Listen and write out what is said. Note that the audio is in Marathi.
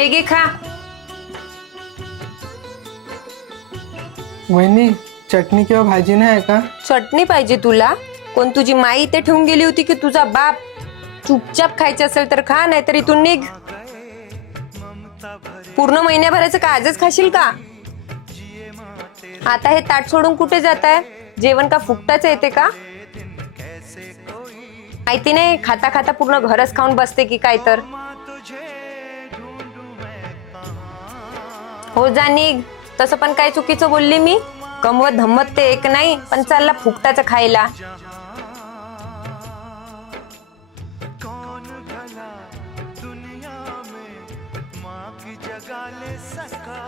हे घे खा. वहिनी चटणी किंवा भाजी नाही आहे का? चटणी पाहिजे तुला? कोण तुझी माई इथे ठेवून गेली होती की तुझा बाप? चुपचाप खायचं असेल तर खा, नाहीतर इथून निघ. पूर्ण महिन्याभराचं का आजच खाशील का? आता हे ताट सोडून कुठे जात आहे? जेवण का फुकटाच येते का? माहिती नाही, खाता खाता पूर्ण घरच खाऊन बसते की काय तर. हो जा निघ. तसं पण काय चुकीचं बोलली मी? कमवत धम्मत ते एक नाही, पण चालला फुकटाचं खायला. दुनिया में माँ की जगह ले सका